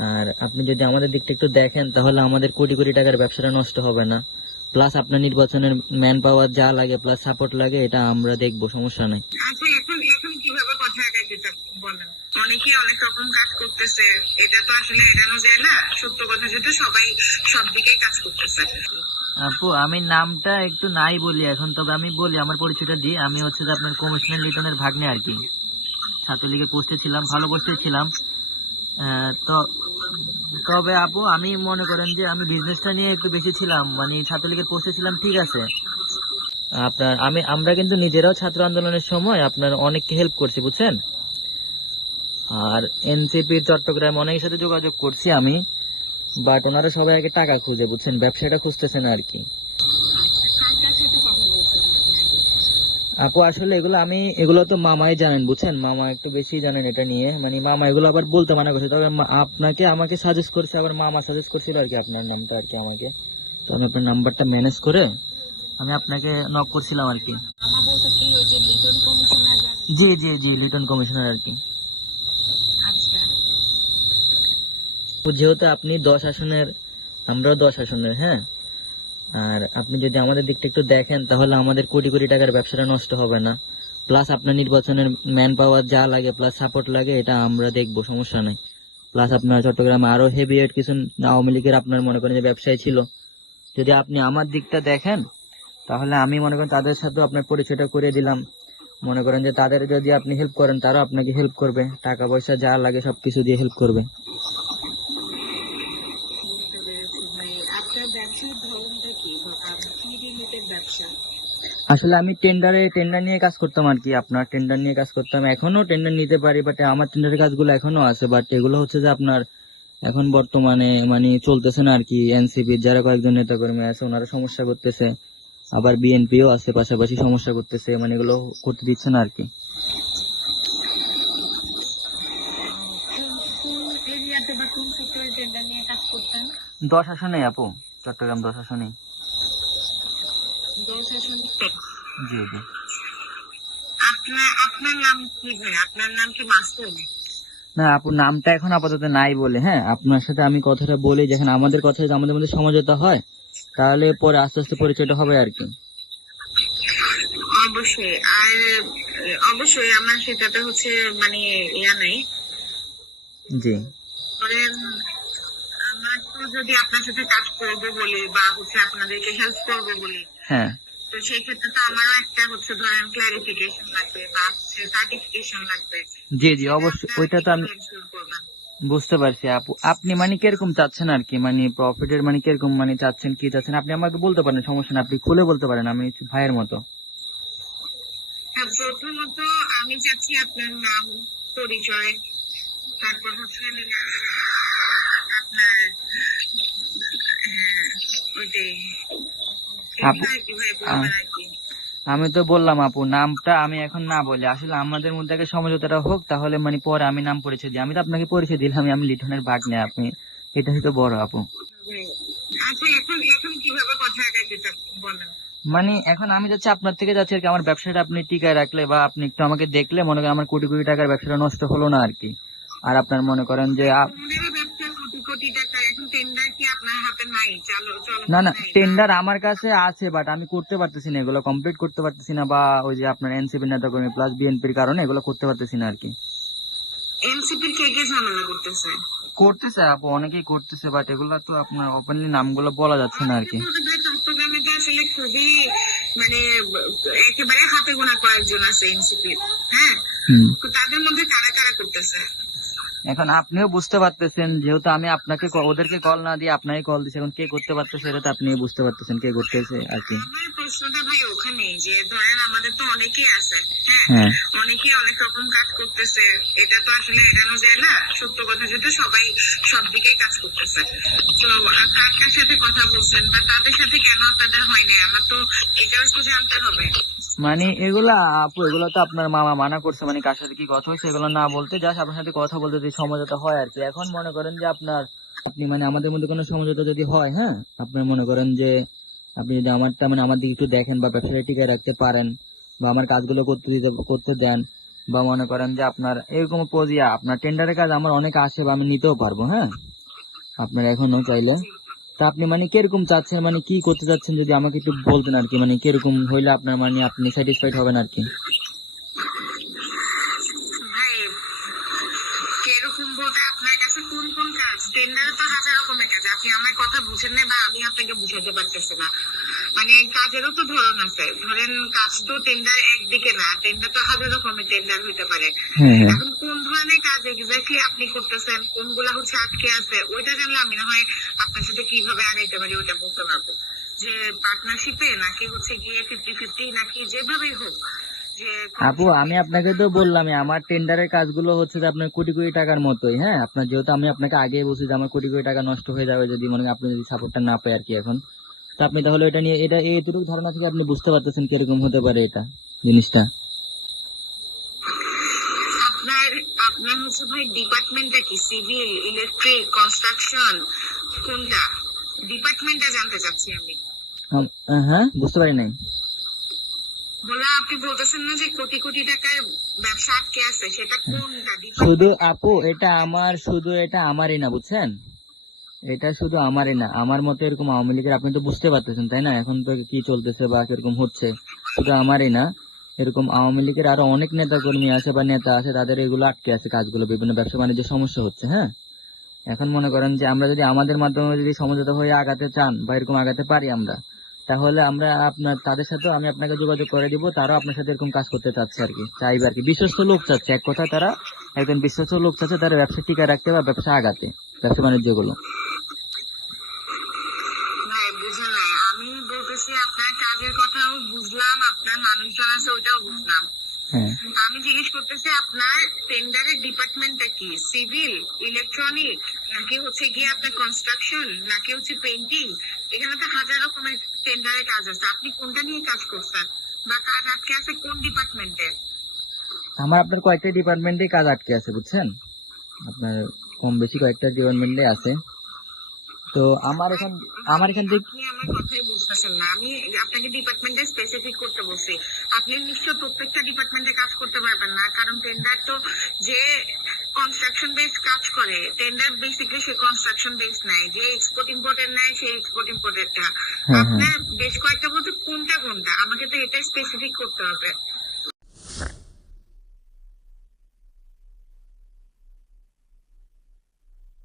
আর আপনি যদি আমাদের দিকটা একটু দেখেন তাহলে আমাদের কোটি কোটি টাকার ব্যবসাটা নষ্ট হবে না। প্লাস আপনার নির্বাচনের ম্যান পাওয়ার যা লাগে প্লাস সাপোর্ট লাগে এটা আমরা দেখব সমস্যা নাই। আচ্ছা এখন এখন কীভাবে কথা আগাইতে বলেন? অনেকে অনেক রকম কাজ করতেছে এটা তো আসলে এড়ানো যায় না। সত্য কথা যেটা সবাই সব দিকেই কাজ করতেছে। আপু আমি নামটা একটু নাই বলি এখন তবে আমি বলি আমার পরিচয়টা দিই। আমি হচ্ছে যে আপনার কমিশনার লিটনের ভাগ্নে আর কি। ছাত্রলীগের পোস্টে ছিলাম ভালো পোস্টে ছিলাম। আহ, তো তবে আপু? আমি মনে করেন যে আমি বিজনেসটা নিয়ে একটু বেশি ছিলাম। মানে ছাত্রলীগের পোস্টে ছিলাম, ঠিক আছে। আপনার, আমি, আমরা কিন্তু নিজেরাও ছাত্র আন্দোলনের সময় আপনার অনেককে হেল্প করছি, বুঝছেন? আর এনসিপি চট্টগ্রাম অনেকের সাথে যোগাযোগ করছি আমি বাট ওনারা সবাই আগে টাকা খুঁজে, বুঝছেন? ব্যবসাটা খুঁজতেছে না আর কি। আপু আসলে এগুলো আমি, এগুলো তো মামাই জানেন, বুঝছেন? মামা একটু বেশি জানেন এটা নিয়ে। মানে মামা এগুলো আবার বলতে মানা করছে। তবে আপনাকে আমাকে সাজেস্ট করছে, আবার মামা সাজেস্ট করছিল আর কি আপনার নামটা আর কি আমাকে। তো আমি আপনার নাম্বারটা ম্যানেজ করে আমি আপনাকে নক করছিলাম আর কি। জি জি জি লিটন কমিশনার আর কি। যেহেতু আপনি দশ আসনের, আমরাও দশ আসনের হ্যাঁ? আর আপনি যদি আমাদের দিকটা একটু দেখেন, তাহলে আমাদের কোটি কোটি টাকার ব্যবসাটা নষ্ট হবে না। প্লাস আপনার নির্বাচনের ম্যান পাওয়ার যা লাগে প্লাস সাপোর্ট লাগে, এটা আমরা দেখব, সমস্যা নাই। প্লাস আপনার চট্টগ্রামে আরও হেভি কিছু আওয়ামী লীগের আপনার মনে করেন যে ব্যবসায়ী ছিল। যদি আপনি আমার দিকটা দেখেন, তাহলে আমি মনে করেন তাদের সাথে আপনার পরিচয়টা করে দিলাম। মনে করেন যে তাদের যদি আপনি হেল্প করেন, তারাও আপনাকে হেল্প করবে। টাকা পয়সা যা লাগে সবকিছু দিয়ে হেল্প করবে বুঝতে পেরেছি ভাই আপনার ব্যবসার ধরনটা কি কি রিলেটেড ব্যবসা আসলে আমি টেন্ডারে টেন্ডার নিয়ে কাজ করতাম আর কি। আপনার টেন্ডার নিয়ে কাজ করতাম। এখনও টেন্ডার নিতে পারি বাট আমার টেন্ডারের কাজগুলো এখনও আছে। বাট এগুলো হচ্ছে যে আপনার এখন বর্তমানে মানে চলতেছে না আর কি। এনসিপি যারা কয়েকজন নেতা কর্মী আছে ওনারা সমস্যা করতেছে। আবার বিএনপিও আছে পাশাপাশি সমস্যা করতেছে। মানে এগুলো করতে দিচ্ছে না আর কি। কোন এরিয়াতে বা কোন সেক্টরে টেন্ডার নিয়ে কাজ করতেন? দশ আসনে আপু চট্টগ্রাম দশ আসন জি জি। আপনার আপনার নাম কি ভাই? আপনার নাম কি মাসুম? না আপু নামটা এখন আপাতত নাই বলে হ্যাঁ? আপনার সাথে আমি কথাটা বলি যখন আমাদের কথা যদি আমাদের মধ্যে সমঝোতা হয় তাহলে পরে আস্তে আস্তে পরিচয়টা হবে আর কি। অবশ্যই। আর অবশ্যই আমার সেটাতে হচ্ছে মানে ইয়া নাই। জি। আমার তো যদি আপনার সাথে কাজ করব বলি বা হচ্ছে আপনাদেরকে হেল্প করব বলি হ্যাঁ। তো সেই ক্ষেত্রে তো আমারও একটা হচ্ছে ধরেন ক্লারিফিকেশন লাগবে বা সার্টিফিকেশন লাগবে। জি জি অবশ্যই। ওইটা তো আমি বুঝতে পারছি আপু। আপনি মানে কীরকম চাচ্ছেন আর কি? মানে প্রফিটের মানে কীরকম মানে চাচ্ছেন কি চাচ্ছেন? আপনি আমাকে বলতে পারেন সমস্যা না আপনি খুলে বলতে পারেন আমি ভাইয়ের মতো। হ্যাঁ, প্রথমত আমি চাচ্ছি আপনার নাম পরিচয় তারপর হচ্ছে আপনার হ্যাঁ, ওইটাই। আমি তো বললাম আপু নামটা আমি এখন না বলি। আসলে আমাদের মধ্যে আগে সমঝোতাটা হোক তাহলে মানে পরে আমি নাম পরিচয় দিই। আমি তো আপনাকে পরিচয় দিলাম আমি লিটনের ভাগ নেই আপনি। এটা হয়তো বড় আপু। মানে এখন আমি যাচ্ছি আপনার থেকে যাচ্ছি আর কি আমার ব্যবসাটা আপনি টিকায় রাখলে বা আপনি একটু আমাকে দেখলে মনে করেন আমার কোটি কোটি টাকার ব্যবসাটা নষ্ট হলো না আর কি। আর আপনার মনে করেন যে আপ- আমাদেরও ব্যবসা কোটি কোটি টাকা এখন টেন্ডার কি আপনার হাতে নাই চলো চলো না না টেন্ডার আমার কাছে আছে বাট আমি করতে পারতেছি না এগুলো কমপ্লিট করতে পারতেছি না বা ওই যে আপনার এনসিপি নেতা কর্মী প্লাস বিএনপির কারণে এগুলো করতে পারতেছি না আর কি এনসিপির কে কে ঝামেলা করতেছে? করতেছে আপু অনেকেই করতেছে বাট এগুলো তো আপনার ওপেনলি নামগুলো বলা যাচ্ছে না আর কি চট্টগ্রামে তো আসলে খুবই মানে একেবারে হাতে গোনা কয়েকজন আছে এনসিপি হ্যাঁ? তাদের মধ্যে কারা কারা করতেছে? এখন আপনিও বুঝতে পারতেছেন যেহেতু আমি আপনাকে ওদেরকে কল না দিয়ে আপনাকে কল দিচ্ছি এখন কে করতে পারতেছে এটা তো আপনি বুঝতে পারতেছেন কে করতেছে আর কি। প্রশ্নটা ভাই ওখানেই যে ধরেন আমাদের তো অনেকেই আছে হ্যাঁ? হ্যাঁ। অনেকেই অনেক রকম কাজ করতেছে এটা তো আসলে এড়ানো যায় না সত্য কথা যেটা সবাই সব দিকেই কাজ করতেছে। তো কার কার সাথে কথা বলছেন বা তাদের সাথে কেন আপনাদের হয় না আমার তো এটাও একটু জানতে হবে। মানে এগুলা, আপু, এগুলো তো আপনার মামা মানা করছে মানে কার সাথে কি কথা হয়েছে এগুলো না বলতে জাস্ট আপনার সাথে কথা বলতে যদি সমঝোতা হয় আর কি। এখন মনে করেন যে আপনার, আপনি মানে আমাদের মধ্যে কোনো সমঝোতা যদি হয় হ্যাঁ? আপনার মনে করেন যে, আপনি যদি আমারটা মানে আমার দিকে একটু দেখেন বা ব্যবসাটা টিকে রাখতে পারেন, বা আমার কাজগুলো করতে দিতে, করতে দেন, বা মনে করেন যে আপনার, এরকম পোজিয়া আপনার টেন্ডারের কাজ আমার অনেক আসে বা আমি নিতেও পারব হ্যাঁ? আপনার এখনও চাইলে। তা আপনি মানে কীরকম চাচ্ছেন? মানে কি করতে চাচ্ছেন যদি আমাকে একটু বলতেন আর কি? মানে কীরকম হইলে আপনার মানে আপনি স্যাটিসফাইড হবেন আর কি? বুঝাতে পারতেছে না। মানে কাজেরও তো ধরন আছে। ধরেন কাজ তো টেন্ডার একদিকে না টেন্ডার তো হাজার রকমের টেন্ডার হইতে পারে। এখন কোন ধরনের কাজ এক্স্যাক্টলি আপনি করতেছেন কোনগুলা হচ্ছে আটকে আছে ওইটা জানলে আমি না হয় আপনার সাথে কীভাবে আগাইতে পারি ওইটা বলতে পারব। যে পার্টনারশিপে নাকি হচ্ছে গিয়ে ফিফটি ফিফটি নাকি যেভাবেই হোক আপু আমি আপনাকে তো বললাম আমার টেন্ডারের কাজগুলো হচ্ছে যে আপনার কোটি কোটি টাকার মতোই হ্যাঁ? আপনার যেহেতু আমি আপনাকে আগে বলছি যে আমার কোটি কোটি টাকা নষ্ট হয়ে যাবে যদি মনে আপনি যদি সাপোর্টটা না পাই আর কি এখন। তো আপনি তাহলে এটা নিয়ে এটা এইটুকু ধারণা থেকে আপনি বুঝতে পারতেছেন কীরকম হতে পারে এটা জিনিসটা? আপনার আপনার হচ্ছে ভাই ডিপার্টমেন্টটা কি? সিভিল ইলেকট্রিক কনস্ট্রাকশন কোনটা? ডিপার্টমেন্টটা জানতে চাচ্ছি আমি। হ্যাঁ বুঝতে পারি নাই। আপনি বলতেছেন না যে কোটি কোটি টাকার ব্যবসা আটকে আছে, সেটা কোনটা? শুধু আপু, এটা আমার, শুধু এটা আমারই না, বুঝছেন? এটা শুধু আমারই না, আমার এরকম আওয়ামী লীগের, আপনি তো বুঝতে পারতেছেন, তাই না? এখন তো কি চলতেছে বা কীরকম হচ্ছে, শুধু আমারই না, এরকম আওয়ামী লীগের আরও অনেক নেতা কর্মী আছে বা নেতা আছে, তাদের এগুলো আটকে আছে কাজগুলো, বিভিন্ন ব্যবসা বাণিজ্য সমস্যা হচ্ছে হ্যাঁ? এখন মনে করেন যে আমরা যদি আমাদের মাধ্যমে যদি সমঝোতা হয়ে আগাতে চান বা এরকম আগাতে পারি আমরা তাহলে আমরা আপনার তাদের সাথেও আমি আপনাকে যোগাযোগ করে দিব তারাও আপনার সাথে এরকম কাজ করতে চাচ্ছে আর কি। চাইবে আর কি বিশ্বস্ত লোক চাচ্ছে এক কথা তারা একজন বিশ্বস্ত লোক চাচ্ছে তারা ব্যবসা টিকা রাখতে বা ব্যবসা আগাতে ব্যবসা বাণিজ্যগুলো আপনার কাজের কথাও বুঝলাম আপনার মানুষজন আছে ওইটাও বুঝলাম। হ্যাঁ। আমি জিজ্ঞেস করতেছি আপনার টেন্ডারের ডিপার্টমেন্টটা কি? সিভিল ইলেকট্রনিক নাকি হচ্ছে গিয়ে আপনার কনস্ট্রাকশন নাকি হচ্ছে পেন্টিং এখানে তো হাজার রকমের টেন্ডারের কাজ আছে। আপনি কোনটা নিয়ে কাজ করছেন? বা কাজ আটকে আছে কোন ডিপার্টমেন্টে আমার আপনার কয়েকটা ডিপার্টমেন্টে কাজ আটকে আছে বুঝছেন? আপনার কম বেশি কয়েকটা ডিপার্টমেন্টে আছে। তো আমার এখন আমার এখান থেকে আপনি আমার কথাই বুঝতেছেন না। আমি আপনাকে ডিপার্টমেন্টে স্পেসিফিক করতে বলছি। আপনি নিশ্চয় প্রত্যেকটা ডিপার্টমেন্টে কাজ করতে পারবেন না। কারণ টেন্ডার তো যে কনস্ট্রাকশন বেস কাজ করে। টেন্ডার বেসিক্যালি সে কনস্ট্রাকশন বেস নাই যে এক্সপোর্ট ইম্পোর্টের নাই সেই এক্সপোর্ট ইম্পোর্টেরটা আপনার বেশ কয়েকটা বলতে কোনটা কোনটা? আমাকে তো এটা স্পেসিফিক করতে হবে।